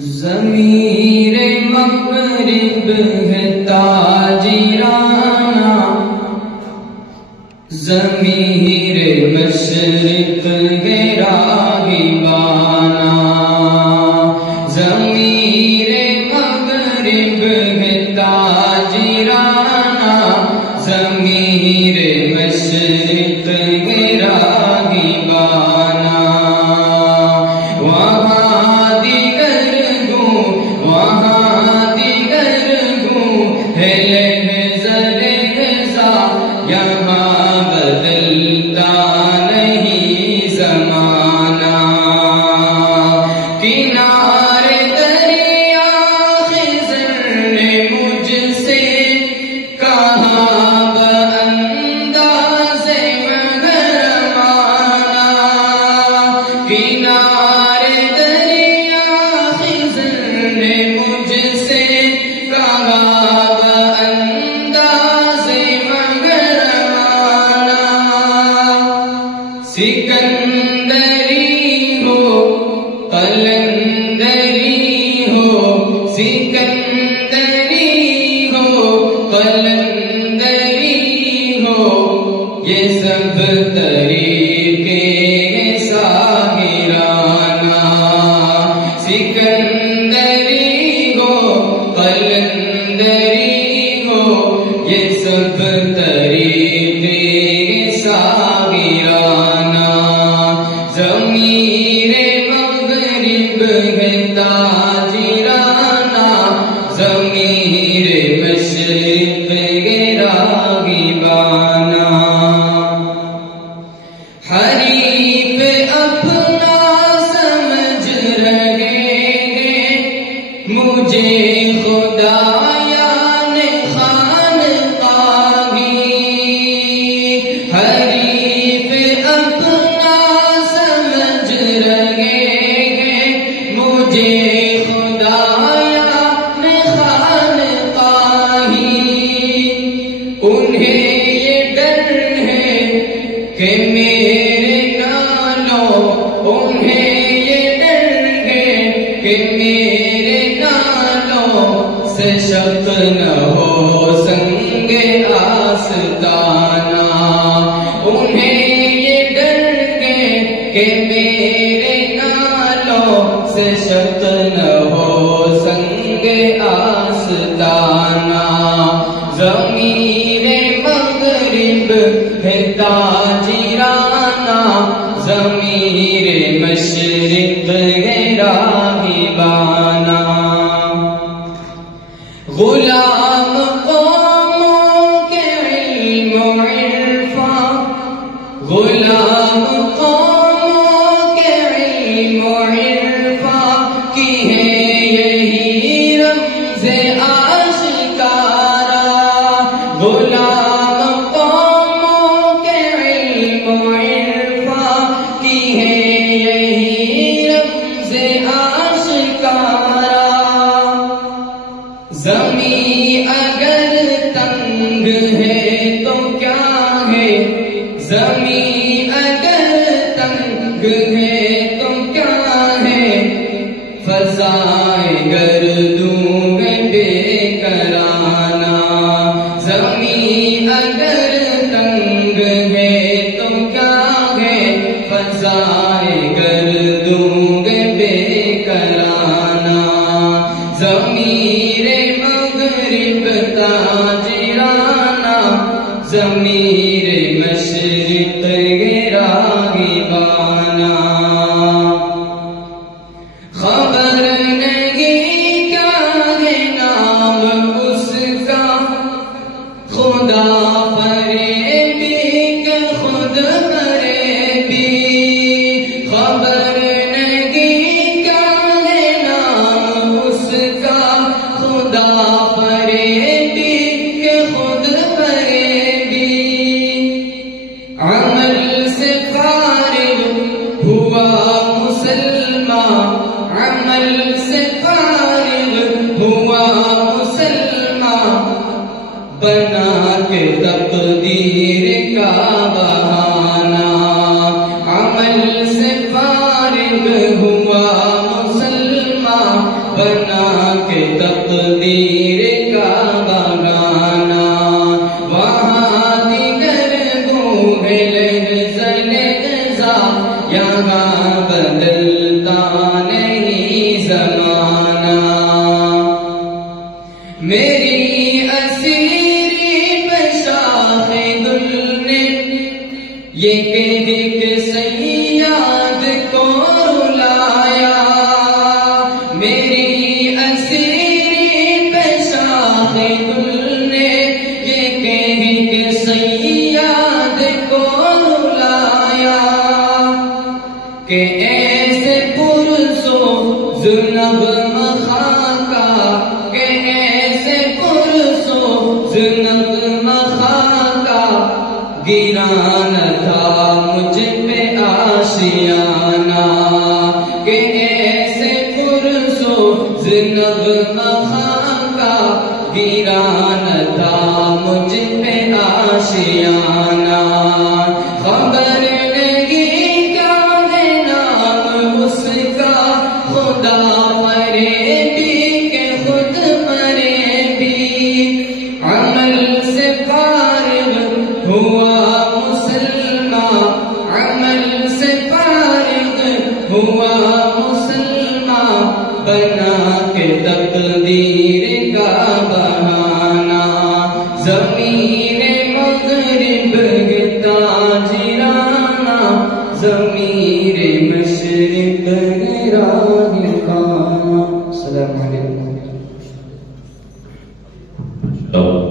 ضمیر مغرب ہے تاجرانہ، ضمیر مشرق ہے راغبانہ، ضمیر مغرب ہے تاجرانہ، ضمیر مشرق ہے راغبانہ، وہاں دیگر گوں ہے لہذا لہذا، یہاں بدلتا نہیں زمانہ، کنارے دریا خضر نے مجھ سے کہا بأنداز مہربانہ، کنارے دریا خضر نے مجھ سے کہا بأنداز مہربانہ، سکندری ہو قلندری ہو، سکندری ہو قلندری ہو، یہ سب طریقے ساحرانہ، سکندری ہو قلندری ہو، یہ سب طریقے ساحرانہ، ضمیر مغرب ہے تاجرانہ، ضمیر مشرق ہے راغبانہ، حریف اپنا سمجھ رہے ہیں مجھے خدایان خانقاہی، حریف اپنا سمجھ رہے ہیں مجھے خدایان خانقاہی، انہیں یہ ڈر ہے کہ میرے نالوں، انہیں یہ ڈر ہے کہ میرے نالوں سے شق نہ ہو سنگ آستانہ، انہیں یہ ڈر ہے کہ میرے نالوں سے شق نہ ہو سنگ آستانہ، ضمیر مغرب ہے تاجرانہ، ضمیر مشرق ہے راغبانہ، غلام قوموں کے علم و عرفاں، غلام قوموں کے علم و عرفاں کی ہے یہی رمز آشکارا، غلام قوموں کے علم و عرفاں کی ہے یہی رمز آشکارا، زمین اگر تنگ ہے تو کیا ہے، زمین اگر تنگ ہے تو کیا ہے، فضائے گردوں میں بے کرانہ، زمین اگر تنگ ہے تو کیا ہے، فضائے گردوں میں بے کرانہ، ضمیر مغرب تاجرانہ، ضمیر مشرق راغبانہ، خبر نہیں کیا بنا کے تقدیر کا بگانا وہاں دیگر گوہے لرزہ لرزہ یہاں بدلتا نہیں زمانہ میری اسیری پہ شاخ گل نے یہ کہ سیاد کو رلایا میری اسیری پہ شاخ گل نے یہ کہ سیاد کو رلایا کہ ایسے پرسو ذوالنغمہ خاکا کہ ایسے پرسو ذوالنغمہ خاکا گرانا تھا مجھ پہ آشیانہ کہ ایسے پرسو ذوالنغمہ خاکا گرانا تھا مجھ پہ آشیانہ